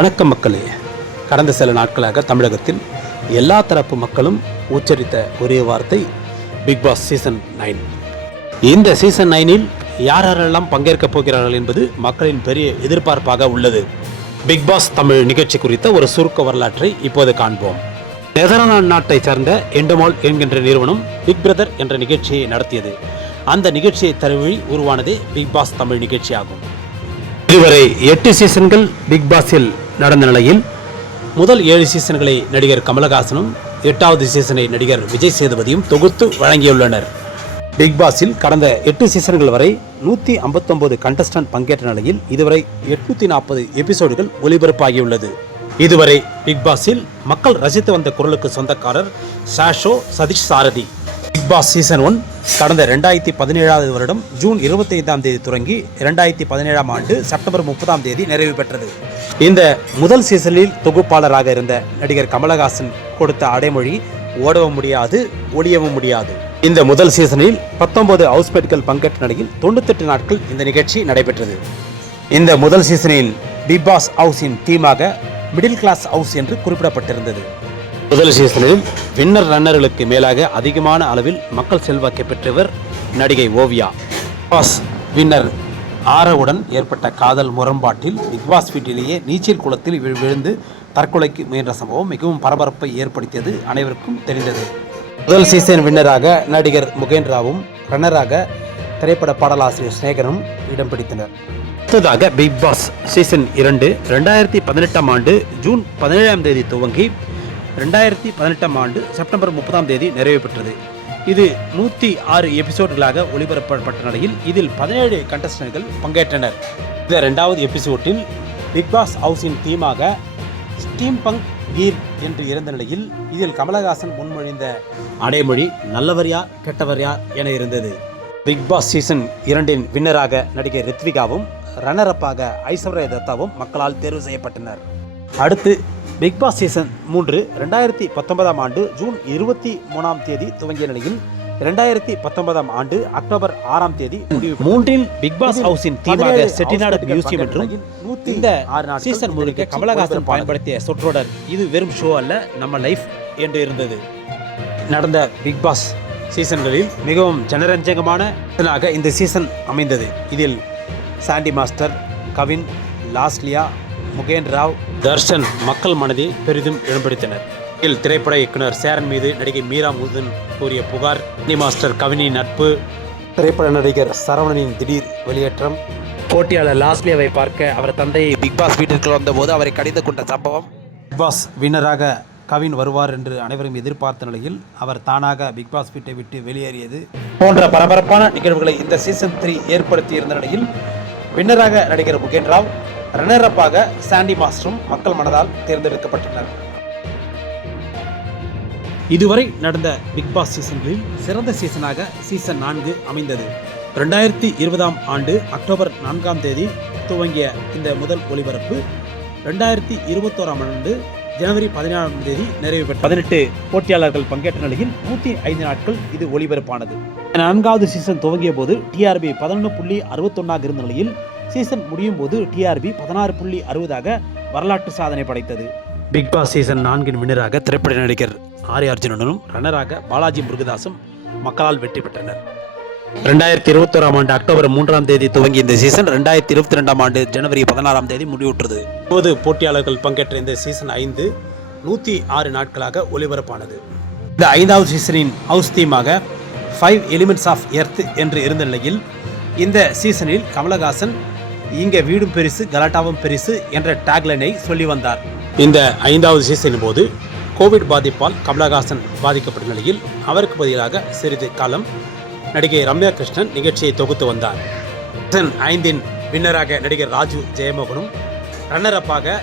வணக்கம் மக்களே. கடந்த சில நாட்களாக தமிழகத்தில் எல்லா தரப்பு மக்களும் உச்சரித்த ஒரே வார்த்தை பிக் பாஸ் சீசன் நைன் இந்த சீசன் நைனில் யார் யாரெல்லாம் பங்கேற்கப் போகிறார்கள் என்பது மக்களின் பெரிய எதிர்பார்ப்பாக உள்ளது. பிக் பாஸ் தமிழ் நிகழ்ச்சி குறித்த ஒரு சுருக்க வரலாற்றை இப்போது காண்போம். நெதர்லாந்து நாட்டை சார்ந்த எண்டமால் என்கின்ற நிறுவனம் பிக் பிரதர் என்ற நிகழ்ச்சியை நடத்தியது. அந்த நிகழ்ச்சியை தழுவி உருவானதே பிக் பாஸ் தமிழ் நிகழ்ச்சி ஆகும் இதுவரை எட்டு சீசன்கள் பிக் பாஸில் நடந்த நிலையில் முதல் ஏழு சீசன்களை நடிகர் கமலஹாசனும் எட்டாவது சீசனை நடிகர் விஜய் சேதுபதியும் தொகுத்து வழங்கியுள்ளனர். பிக் பாஸில் கடந்த எட்டு சீசன்கள் வரை நூற்றி ஐம்பத்தொம்போது கண்டஸ்டன்ட் பங்கேற்ற நிலையில் இதுவரை எட்நூத்தி நாற்பது எபிசோடுகள் ஒளிபரப்பாகியுள்ளது. இதுவரை பிக் பாஸில் மக்கள் ரசித்து வந்த குரலுக்கு சொந்தக்காரர் சாஷோ Satish Sarathi. Boss season one கடந்த ரெண்டாயிரத்தி பதினேழாவது வருடம் ஜூன் இருபத்தைந்தாம் தேதி தொடங்கி ரெண்டாயிரத்தி பதினேழாம் ஆண்டு செப்டம்பர் முப்பதாம் தேதி நிறைவு பெற்றது. இந்த முதல் சீசனில் தொகுப்பாளராக இருந்த நடிகர் கமலஹாசன் கொடுத்த அடைமொழி ஓடவும் முடியாது ஒளியவும் முடியாது. இந்த முதல் சீசனில் பத்தொன்பது ஹவுஸ்பெட்கள் பங்கேற்ற நிலையில் தொண்ணூத்தெட்டு நாட்கள் இந்த நிகழ்ச்சி நடைபெற்றது. இந்த முதல் சீசனில் பிக் பாஸ் ஹவுஸின் தீமாக மிடில் கிளாஸ் ஹவுஸ் என்று குறிப்பிடப்பட்டிருந்தது. முதல் சீசனில் வின்னர் ரன்னர்களுக்கு மேலாக அதிகமான அளவில் மக்கள் செல்வாக்கை பெற்றவர் நடிகை ஓவியா. பாஸ் வின்னர் ஆரவுடன் ஏற்பட்ட காதல் முரண்பாட்டில் பிக்பாஸ் வீட்டிலேயே நீச்சல் குளத்தில் விழுந்து தற்கொலைக்கு முயன்ற சம்பவம் மிகவும் பரபரப்பை ஏற்படுத்தியது அனைவருக்கும் தெரிந்தது. முதல் சீசன் வின்னராக நடிகர் முகேன் ராவும் ரன்னராக திரைப்பட பாடலாசிரியர் சிநேகனும் இடம் பிடித்தனர். அடுத்ததாக பிக் பாஸ் சீசன் இரண்டு ரெண்டாயிரத்தி பதினெட்டாம் ஆண்டு ஜூன் பதினேழாம் தேதி துவங்கி ரெண்டாயிரத்தி பதினெட்டாம் ஆண்டு செப்டம்பர் முப்பதாம் தேதி நிறைவு பெற்றது. இது நூற்றி ஆறு எபிசோடுகளாக ஒளிபரப்பப்பட்ட நிலையில் இதில் பதினேழு கண்டஸ்டன்ட்கள் பங்கேற்றனர். இந்த ரெண்டாவது எபிசோட்டில் பிக்பாஸ் ஹவுஸின் தீமாக ஸ்டீம் பங்க் கீர் என்று இருந்த நிலையில் இதில் கமலஹாசன் முன்மொழிந்த அடைமொழி நல்லவர் யார் கெட்டவர் யார் என இருந்தது. பிக் பாஸ் சீசன் இரண்டின் வின்னராக நடிகை ரித்விகாவும் ரன்னரப்பாக ஐஸ்வர்யா தத்தாவும் மக்களால் தேர்வு செய்யப்பட்டனர். அடுத்து பிக் பாஸ் சீசன் மூன்று ரெண்டாயிரத்தி பத்தொன்பதாம் ஆண்டு ஜூன் இருபத்தி மூணாம் தேதி துவங்கிய நிலையில் இரண்டாயிரத்தி பத்தொன்பதாம் ஆண்டு அக்டோபர் ஆறாம் தேதி மூன்றில் பிக் பாஸ் ஹவுஸின் தீமாக செட்டிநாடு மியூசியம் என்றும் இந்த சீசன் முழுக்க கமலஹாசன் பயன்படுத்திய சொற்றொடர் இது வெறும் ஷோ அல்ல நம்ம லைஃப் என்று இருந்தது. நடந்த பிக் பாஸ் சீசன்களில் மிகவும் ஜனரஞ்சகமான இந்த சீசன் அமைந்தது. இதில் சாண்டி மாஸ்டர் கவின் லாஸ்லியா முகேன் ராவ் தர்ஷன் மக்கள் மனதில் பெரிதும் இடம் பிடித்தனர். இதில் திரைப்பட இயக்குனர் சேரன் மீது நடிகை மீரா முருதன் கூறிய புகார் சாண்டி மாஸ்டர் கவினின் நட்பு. திரைப்பட நடிகர் சரவணனின் திடீர் வெளியேற்றம். போட்டியாளர் லாஸ்லியாவை பார்க்க அவர் தந்தையை பிக் பாஸ் வீட்டிற்கு வந்தபோது அவரை கடிந்து கொண்ட சம்பவம். பிக் பாஸ் வின்னராக கவின் வருவார் என்று அனைவரும் எதிர்பார்த்த நிலையில் அவர் தானாக பிக் பாஸ் வீட்டை விட்டு வெளியேறியது. போன்ற பரபரப்பான நிகழ்வுகளை இந்த சீசன் த்ரீ ஏற்படுத்தி இருந்த நிலையில் வின்னராக நடிகர் முகேன் ராவ் ரன்னரப்பாக சாண்டி மாஸ்டரும் மக்கள் மனதால் தேர்ந்தெடுக்கப்பட்டனர். இதுவரை நடந்த பிக் பாஸ் சீசன்களில் சிறந்த சீசனாக சீசன் நான்கு அமைந்தது. ரெண்டாயிரத்தி இருபதாம் ஆண்டு அக்டோபர் நான்காம் தேதி துவங்கிய இந்த முதல் ஒளிபரப்பு ரெண்டாயிரத்தி இருபத்தோராம் ஆண்டு ஜனவரி பதினாறாம் தேதி நிறைவு பெற்ற பதினெட்டு போட்டியாளர்கள் பங்கேற்ற நிலையில் நூற்றி ஐந்து நாட்கள் இது ஒளிபரப்பானது. நான்காவது சீசன் துவங்கிய போது டிஆர்பி பதினொன்று புள்ளி அறுபத்தொன்னாக இருந்த நிலையில் சீசன் முடியும் போது டிஆர்பி பதினாறு புள்ளி அறுபதாக வரலாற்று சாதனை படைத்தது. பிக் பாஸ் சீசன் நான்கின் வின்னராக திரைப்பட நடிகர் ஆரி அர்ஜுனனும் ரன்னராக பாலாஜி முருகதாசும் மக்களால் வெற்றி பெற்றனர். ரெண்டாயிரத்தி இருபத்தோராம் ஆண்டு அக்டோபர் மூன்றாம் தேதி துவங்கிய இந்த சீசன் ரெண்டாயிரத்தி இருபத்தி ரெண்டாம் ஆண்டு ஜனவரி பதினாறாம் தேதி முடிவுற்றது. முப்பது போட்டியாளர்கள் பங்கேற்ற இந்த சீசன் ஐந்து நூற்றி ஆறு நாட்களாக ஒளிபரப்பானது. இந்த ஐந்தாவது சீசனின் ஹவுஸ் தீமாக ஃபைவ் எலிமெண்ட்ஸ் ஆஃப் எர்த் என்று இருந்த நிலையில் இந்த சீசனில் கமலஹாசன் இங்கே வீடும் பெருசு கலாட்டாவும் பெருசு என்ற டேக்லைனை சொல்லி வந்தார். இந்த ஐந்தாவது சீசனின் போது கோவிட் பாதிப்பால் கமலஹாசன் பாதிக்கப்பட்ட நிலையில் அவருக்கு பதிலாக சிறிது காலம் நடிகை ரம்யா கிருஷ்ணன் நிகழ்ச்சியை தொகுத்து வந்தார். சீசன் ஐந்தின் வின்னராக நடிகர் ராஜு ஜெயமோகனும் ரன்னரப்பாக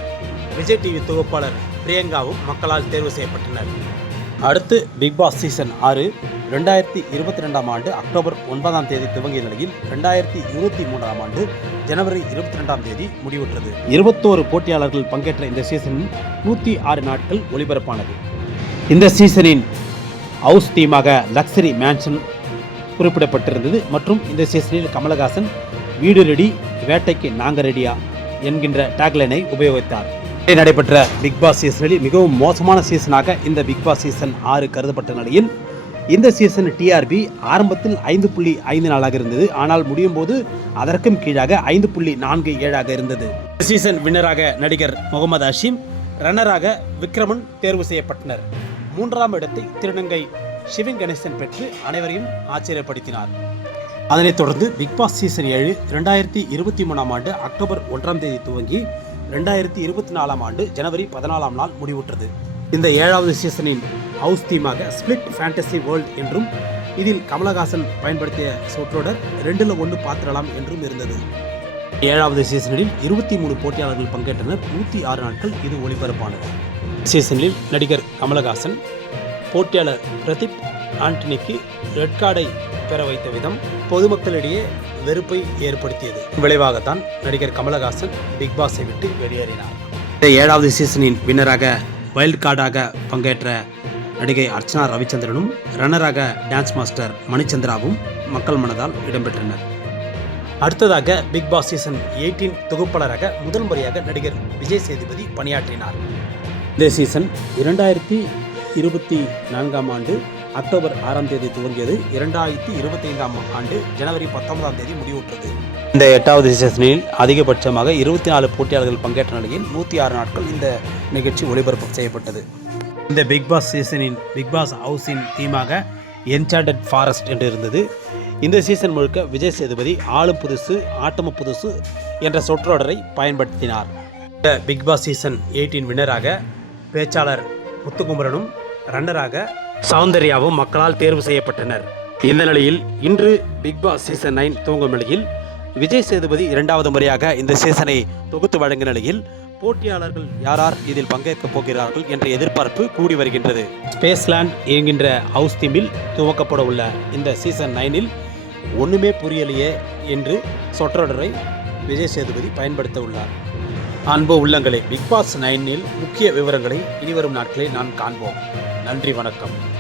விஜய் டிவி தொகுப்பாளர் பிரியங்காவும் மக்களால் தேர்வு செய்யப்பட்டனர். அடுத்து பிக் பாஸ் சீசன் ஆறு ரெண்டாயிரத்தி இருபத்தி ரெண்டாம் ஆண்டு அக்டோபர் ஒன்பதாம் தேதி துவங்கிய நிலையில் ரெண்டாயிரத்தி இருபத்தி மூன்றாம் ஆண்டு ஜனவரி இருபத்தி ரெண்டாம் தேதி முடிவுற்றது. இருபத்தோரு போட்டியாளர்கள் பங்கேற்ற இந்த சீசனில் நூற்றி ஆறு நாட்கள் ஒளிபரப்பானது. இந்த சீசனின் ஹவுஸ் தீமாக லக்ஸரி மேன்ஷன் குறிப்பிடப்பட்டிருந்தது மற்றும் இந்த சீசனில் கமலஹாசன் வீடு ரெடி வேட்டைக்கு நாங்க ரெடியா என்கின்ற டேக்லைனை உபயோகித்தார். நடைபெற்ற பிக் பாஸ் சீசனில் மிகவும் மோசமான சீசனாக இந்த பிக் பாஸ் சீசன் ஆறு கருதப்பட்ட நிலையில் இந்த சீசன் டிஆர்பி ஆரம்பத்தில் ஐந்து புள்ளி ஐந்து நாளாக இருந்தது. ஆனால் முடியும் போது அதற்கும் கீழாக ஐந்து புள்ளி நான்கு ஏழாக இருந்தது. சீசன் வின்னராக நடிகர் முகமது ஹஷீம் ரன்னராக விக்ரமன் தேர்வு செய்யப்பட்டனர். மூன்றாம் இடத்தை திருநங்கை சிவன் கணேசன் பெற்று அனைவரையும் ஆச்சரியப்படுத்தினார். அதனைத் தொடர்ந்து பிக் பாஸ் சீசன் ஏழு ரெண்டாயிரத்தி இருபத்தி மூணாம் ஆண்டு அக்டோபர் ஒன்றாம் தேதி துவங்கி ரெண்டாயிரத்தி இருபத்தி நாலாம் ஆண்டு ஜனவரி பதினாலாம் நாள் முடிவுற்றது. இந்த ஏழாவது சீசனின் ஹவுஸ் தீமாக ஸ்பிளிட் ஃபேண்டசி வேர்ல்ட் என்றும் இதில் கமலஹாசன் பயன்படுத்திய சொற்றொடர் ரெண்டில் ஒன்று பார்த்திடலாம் என்றும் இருந்தது. ஏழாவது சீசனில் இருபத்தி மூணு போட்டியாளர்கள் பங்கேற்றனர். நூற்றி ஆறு நாட்கள் இது ஒளிபரப்பானது. சீசனில் நடிகர் கமலஹாசன் போட்டியாளர் பிரதீப் ஆண்டனிக்கு ரெட் கார்டை பெற வைத்த விதம் பொதுமக்களிடையே வெறுப்பை ஏற்படுத்தியது. விளைவாகத்தான் நடிகர் கமலஹாசன் பிக் பாஸை விட்டு வெளியேறினார். ஏழாவது சீசனின் வின்னராக வைல்ட் கார்டாக பங்கேற்ற நடிகை அர்ச்சனா ரவிச்சந்திரனும் ரன்னராக டான்ஸ் மாஸ்டர் மணிச்சந்திராவும் மக்கள் மனதால் இடம்பெற்றனர். அடுத்ததாக பிக் பாஸ் சீசன் எயிட்டீன் தொகுப்பாளராக முதல் முறையாக நடிகர் விஜய் சேதுபதி பணியாற்றினார். இந்த சீசன் இரண்டாயிரத்தி இருபத்தி நான்காம் ஆண்டு அக்டோபர் ஆறாம் தேதி துவங்கியது. இரண்டாயிரத்தி இருபத்தைந்தாம் ஆண்டு ஜனவரி பத்தொன்பதாம் தேதி முடிவுற்றது. இந்த எட்டாவது சீசனில் அதிகபட்சமாக இருபத்தி நாலு போட்டியாளர்கள் பங்கேற்ற நிலையில் நூற்றி ஆறு நாட்கள் இந்த நிகழ்ச்சி ஒளிபரப்பு செய்யப்பட்டது. இந்த பிக் பாஸ் சீசனின் பிக் பாஸ் ஹவுஸின் தீமாக என்சாண்டட் ஃபாரஸ்ட் என்று இருந்தது. இந்த சீசன் முழுக்க விஜய் சேதுபதி ஆளும் புதுசு ஆட்டம புதுசு என்ற சொற்றொடரை பயன்படுத்தினார். இந்த பிக் பாஸ் சீசன் எயிட்டின் வின்னராக பேச்சாளர் முத்துக்குமரனும் ரன்னராக சௌந்தர்யாவும் மக்களால் தேர்வு செய்யப்பட்டனர். இந்த நிலையில் இன்று பிக் பாஸ் சீசன் நைன் துவங்கும் நிலையில் விஜய் சேதுபதி இரண்டாவது முறையாக இந்த சீசனை தொகுத்து வழங்கும் நிலையில் போட்டியாளர்கள் யாரார் இதில் பங்கேற்கப் போகிறார்கள் என்ற எதிர்பார்ப்பு கூடி வருகின்றது. ஸ்பேஸ்லேண்ட் என்கின்ற ஹவுஸ் தீமில் துவக்கப்பட உள்ள இந்த சீசன் நைனில் ஒன்றுமே புரியலையே என்று சொற்றொடரை விஜய் சேதுபதி பயன்படுத்த உள்ளார். அன்பு உள்ளங்களே பிக் பாஸ் நைனில் முக்கிய விவரங்களை இனிவரும் நாட்களில் நான் காண்போம். நன்றி வணக்கம்.